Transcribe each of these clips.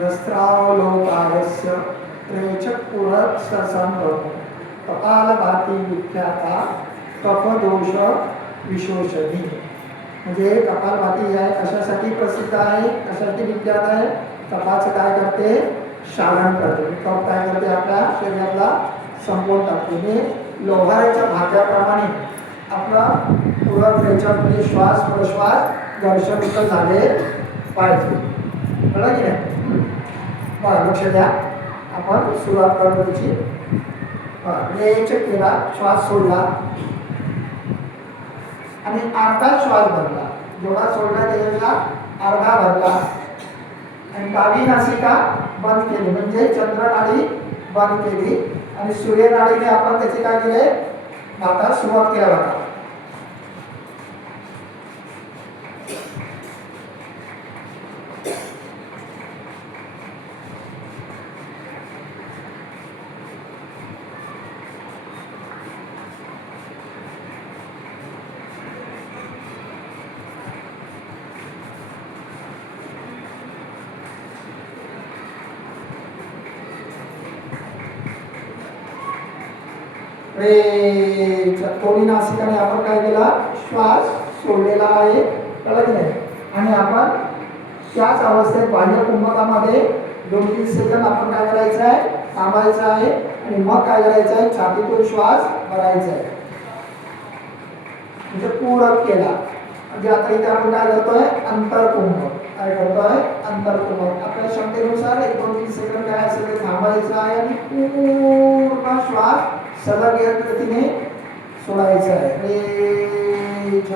रस्त्रावलोकायस्य त्रेचपुरत्ससंभव कपालभाती विख्याता कफदोष विशोषणी. म्हणजे कपालभाती आहे कशासाठी प्रसिद्ध आहे, कशासाठी विख्यात आहे? कफाचं काय करते? शालन करते. कफ काय करते? आपल्या शरीराला संपवून टाकते. लोहाराच्या भाग्याप्रमाणे आपला पुढं त्याच्यामध्ये श्वास प्रश्वास घर्षणयुक्त झाले पाहिजे. कळलं की नाही? बरं, लक्ष द्या. आपण सुरुवात करतो त्याची. चेक केला, श्वास सोडला आणि अर्धा श्वास भरला. जेवढा सोडला त्याच्या अर्धा भरला आणि डावी नासिका बंद केली, म्हणजे चंद्रनाडी बंद केली आणि सूर्यनाडीने आपण त्याची काय केले? आता सुरुवात केला होता. दोन्ही नासिकाने आपण काय केला? श्वास सोडलेला आहे. कळलं की नाही? आणि आपण त्याच अवस्थेत बाह्य कुंभकामध्ये 2-3 सेकंद आपण काय करायचं आहे? थांबायचं आहे आणि मग काय करायचं आहे? छातीतून श्वास भरायचा आहे. म्हणजे पूरक केला. म्हणजे आता इथे आपण काय करतोय? अंतरकुंभ. काय करतोय? अंतरकुंभ. आपल्या क्षमतेनुसार 1-2-3 सेकंद काय असेल ते थांबायचं आहे आणि पूर्ण श्वास सलग गतीने सोडायचं आहे. म्हणजे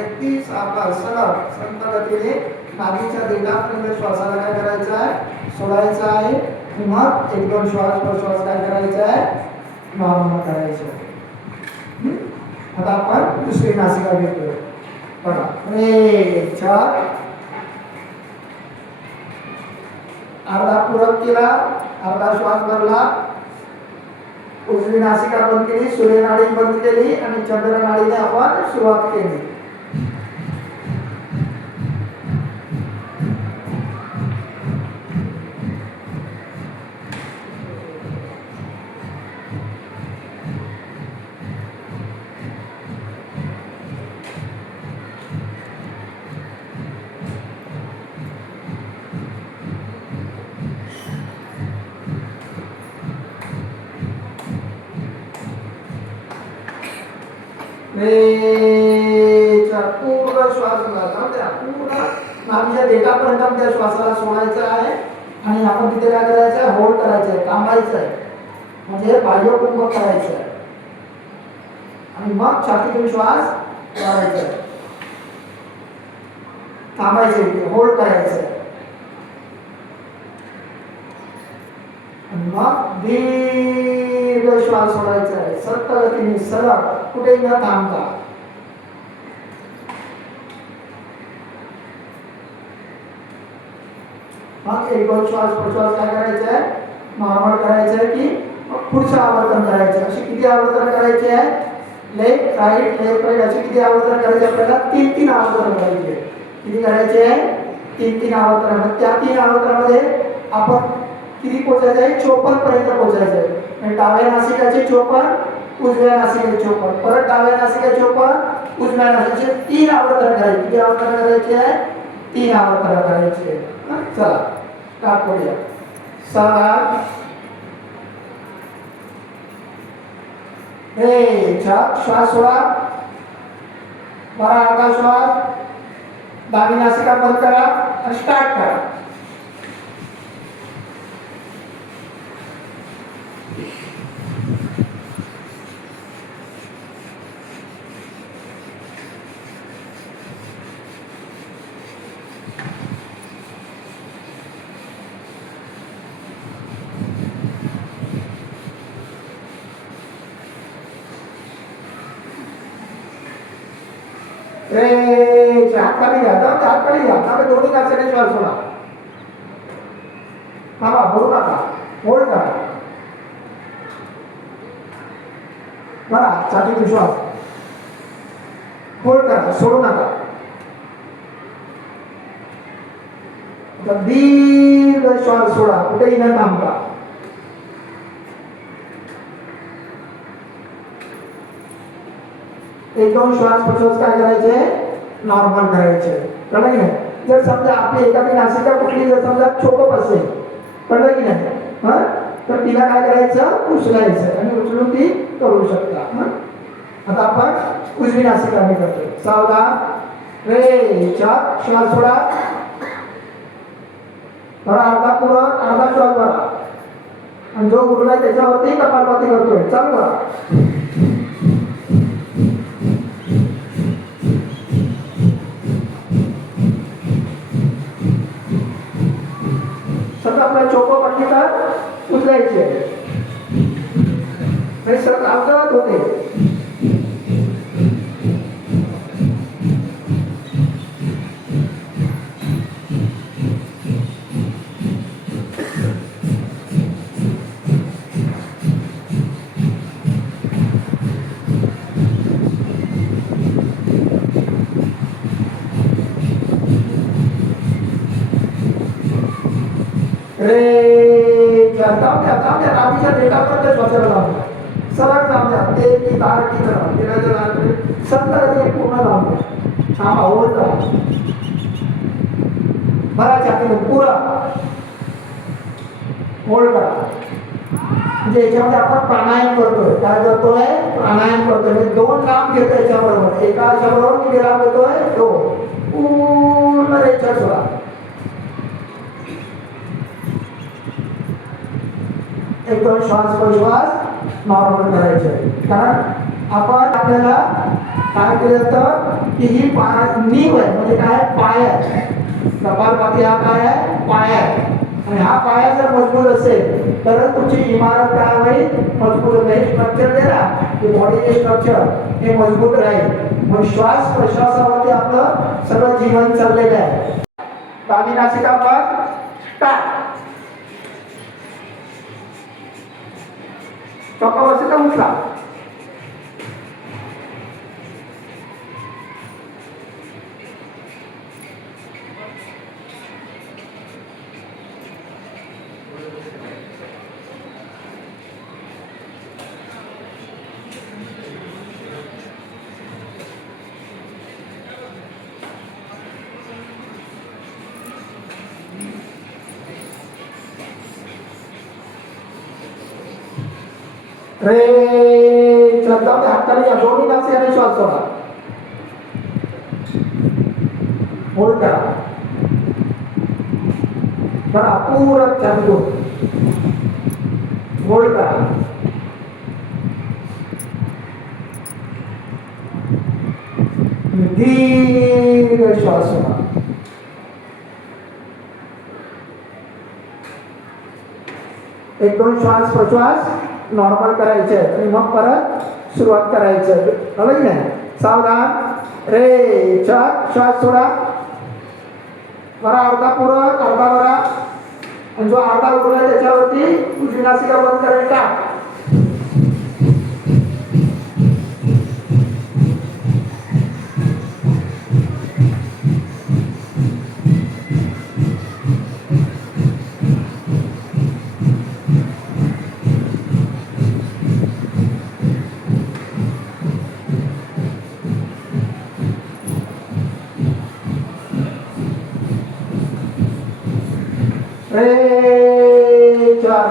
अगदी आपला सलग संत गतीने नाभीच्या देठापर्यंत श्वासाला काय करायचं आहे? सोडायचं आहे. मग 1-2 श्वास प्रश्वास काय करायचा आहे? नॉर्मल करायचं आहे. आता आपण दुसरी नासिका घेतोय. बघा, अर्धा पूरक केला, अर्धा श्वास भरला, उजवी नासिका बंद केली, सूर्यनाडी बंद केली आणि चंद्रनाडीने आपण सुरुवात केली. पूर्ण श्वास घ्या. पूर्ण नाभीच्या देठापर्यंत त्या श्वासाला सोडायचं आहे आणि आपण तिथे काय करायचं आहे? होल्ड करायचं आहे, थांबायचं आहे. म्हणजे बाह्य कुंभ करायचं आहे आणि मग छातीतून श्वास काढायचा आहे, थांबायचं आहे, होल्ड करायचं आहे आणि मग दीर्घ श्वास सोडायचा आहे. सतत गतीने सलग, कुठेही न थांबता. मग 1-2 श्वास प्रश्वास काय करायचे आहे? नॉर्मल करायचं आहे की मग पुढचं आवर्तन करायचं आहे. अशी किती आवर्तन करायचे आहे? लेफ्ट राईट अशी किती आवर्तन करायचे? आपल्याला 3-3 आवर्तन करायचे. किती करायचे आहे? 3-3 आवर्तन. त्या 3 आवर्तनामध्ये आपण किती पोहोचायचं आहे? 54 पर्यंत पोहोचायचं आहे. म्हणजे डाव्या नासिकाचे 54, उजव्या नासिकाचे 54, परत डाव्या नासिकाचे 54, उजव्या नासिकाचे 3 आवर्तन करायचे. किती आवर्तन करायचे आहे? 3 आवर्तन करायचे. चला स्टार्ट करूया. 6 श्वास सोडा, 12 अर्धा श्वास, डावी नासिका बंद करा आणि स्टार्ट करा. हातखाली घ्या, हातखाली घ्या. दोन्ही नासिकाने श्वास सोडा. थांबा, भरू नका, होल्ड करा. बघा, छातीतून श्वास होल्ड करा, सोडू नका. तर दीर्घ श्वास सोडा, कुठेही न थांबता. एक दोन श्वास प्रश्वास काय करायचे, नॉर्मल करायचे. कळलं की नाही? जर समजा आपली एखादी नासिका कुठली जर समजा छोकप असेल, कळलं की नाही, तर तिला काय करायचं, उचलायचं आणि उचलून ती करू शकता. आता आपण उजवी नासिका आम्ही करतो. सावधान. रे चार श्वास सोडा. थोडा अर्धा पूरक, अर्धा श्वास भरा आणि जो उरलाय त्याच्यावरती कपालभाती करतोय. चालू करा. सगळं आपल्या चोको पडली तर उचलायचे. सगळं अवघड होते. रे जाऊ द्या रावीच्या डेटापर्यंत श्वासाला लावून द्या. सरळ जाऊ द्या. ते की तार की करा त्याला जर सत्तर पूर्ण लावून द्या. थांबा, होल्ड करा. बरा छातीला पुरा होल्ड करा. म्हणजे याच्यामध्ये आपण प्राणायाम करतोय. काय करतोय, प्राणायाम करतोय. म्हणजे दोन लांब घेतोय याच्याबरोबर. एका याच्याबरोबर किती लांब घेतोय, दोन. पूर्ण रेचा सोडा. एक दोन श्वास प्रश्वास नॉर्मल करायचे. कारण आपण आपल्याला काय केलं तर की ही नीव आहे, म्हणजे काय, पाय आहे. कपालभाती हा काय आहे, पाय आहे. आणि हा पाया जर मजबूत असेल तर तुमची इमारत काय होईल, मजबूत होईल. स्ट्रक्चर दे ना, की बॉडीचे स्ट्रक्चर हे मजबूत राहील. मग श्वास प्रश्वासावरती आपलं सगळं जीवन चाललेलं आहे. डावी नासिका पण स्टार्ट. चौका बसता उचला. रे श्रद्धा में हाथ करें या दोनों नाक से श्वास छोड़ा. होल्ड करा. बरा पूरा चालू. होल्ड करा. दीर्घ श्वास सोडा. एक दोन श्वास प्रश्वास नॉर्मल करायचे आणि मग परत सुरुवात करायचं. कळलं की नाही? सावधान. रे चार श्वास सोडा. बरा अर्धा पूरक, अर्धा बरा. आणि जो अर्धा उरला त्याच्यावरती उजवी नासिका बंद करायची. रे चार.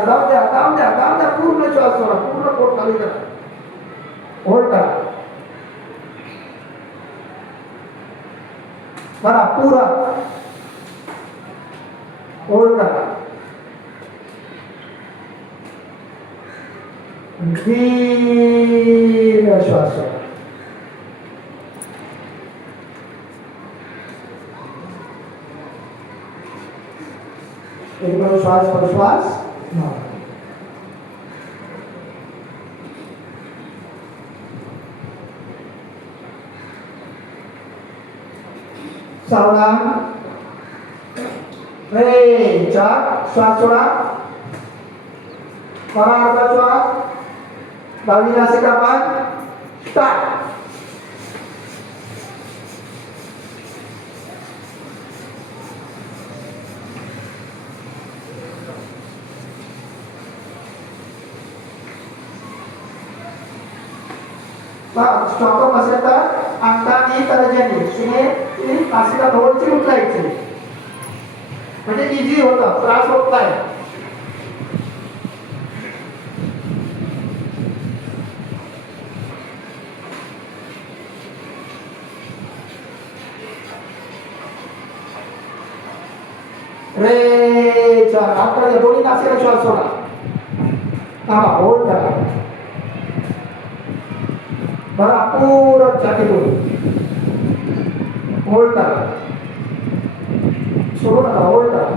जाऊ द्या पूर्ण श्वास सोडा. पूर्ण पोट खाली करा. होल्ड करा. बरा पूरा होल्ड करा. दीर्घ श्वास सोडा. एक दोन श्वास प्रश्वास सावधान. रे चार श्वास सोडा. बरा अर्धा श्वास. डावी नासिका बंद. स्टार्ट. स्टॉकअप असेल तर अंगाने तर्जनी तिने ती नासिका जवळची उचलायची म्हणजे इझी होतं, त्रास होत नाही. रे चार आपल्या दोन्ही नासिका श्वास सोडा. हा होल्ड करा. बरं पूर्ण छाती बोल होल्ड करा. सोडू नका, होल्ड करा.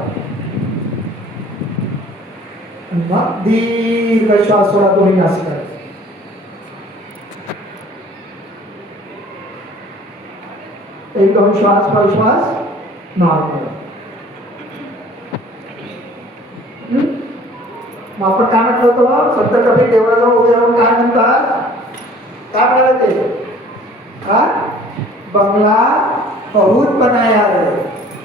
मग दीर्घ श्वास सोडा दोन्ही नासिका. एकदम श्वास प्रश्वास नॉर्मल. मग आपण काय म्हटलं होतं, संत कबीर देवळाजवळ उभे राहून काय म्हणतात, काय म्हणाले ते, हा बंगला बहुत बनाया रे.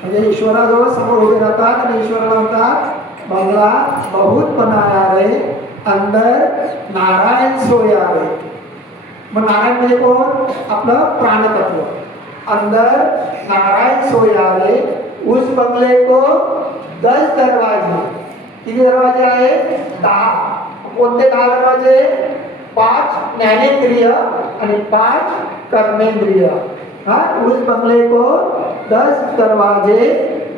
म्हणजे ईश्वराजवळ समोर उभे राहतात आणि ईश्वराला म्हणतात बंगला बहुत बनाया रे, अंदर नारायण सोया रे. मग नारायण म्हणजे कोण, आपलं प्राणतत्व. अंदर नारायण सोया रे, उस बंगले को 10 दरवाजे. किती दरवाजे आहे, 10. कोणते 10 दरवाजे, 5 ज्ञानेंद्रिय आणि 5 कर्मेंद्रिय. हा उस बंगले को 10 दरवाजे,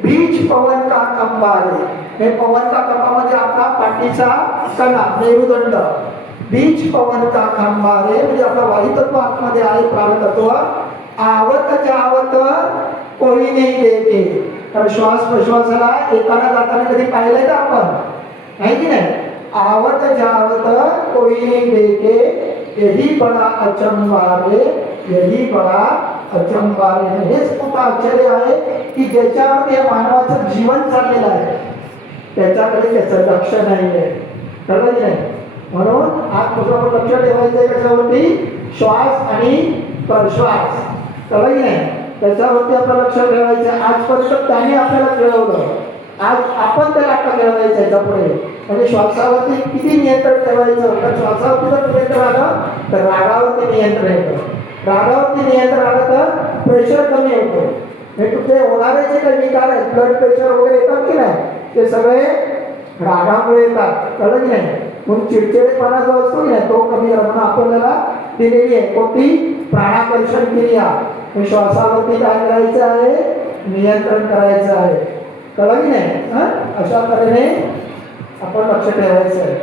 बीच पवन का खंबा रे. हे पवन का खंबा म्हणजे आपला पाठीचा कणा मेरुदंड. बीच पवन का खंबा रे म्हणजे आपला वायुतत्व आतमध्ये आहे, प्राणतत्व. आवत जावत कोणी नाही देते. तर श्वास प्रश्वासाला एकाला जाताना कधी पाहिलंय का आपण, आहे की नाही. आवत जावत कोई नहीं देखे, यही बड़ा अचंबा रे, यही बड़ा अचंबा रे. हेच मोठं आश्चर्य आहे की ज्याच्यावर या मानवाचं जीवन चाललेलं आहे त्याच्याकडे त्याचं लक्ष नाही आहे, कळलं की नाही. म्हणून आज आपण लक्ष ठेवायचं आहे कशावरती, श्वास आणि प्रश्वास, कळलं की नाही. त्याच्यावरती आपलं लक्ष ठेवायचं. आजपर्यंत त्याने आपल्याला खेळवलं, आज आपण त्याला आता खेळवायचं याच्या पुढे. म्हणजे श्वासावरती किती नियंत्रण ठेवायचं, तर श्वासावरती जर नियंत्रण आलं तर रागावरती नियंत्रण येतं. रागावरती नियंत्रण आलं तर प्रेशर कमी होतं. हे तुमचे होणारे जे काही विकार आहेत, ब्लड प्रेशर वगैरे येतात की नाही, ते सगळे रागामुळे येतात, कळलं की नाही. म्हणून चिडचिडेपणा जो असतो की नाही तो कमी करा. म्हणून आपल्याला दिलेली आहे कोणती, प्राणाकर्षण क्रिया. श्वासावरती काय करायचं आहे, नियंत्रण करायचं आहे, कळलं की नाही. अशा तऱ्हेने आपण लक्ष ठेवायचं आहे.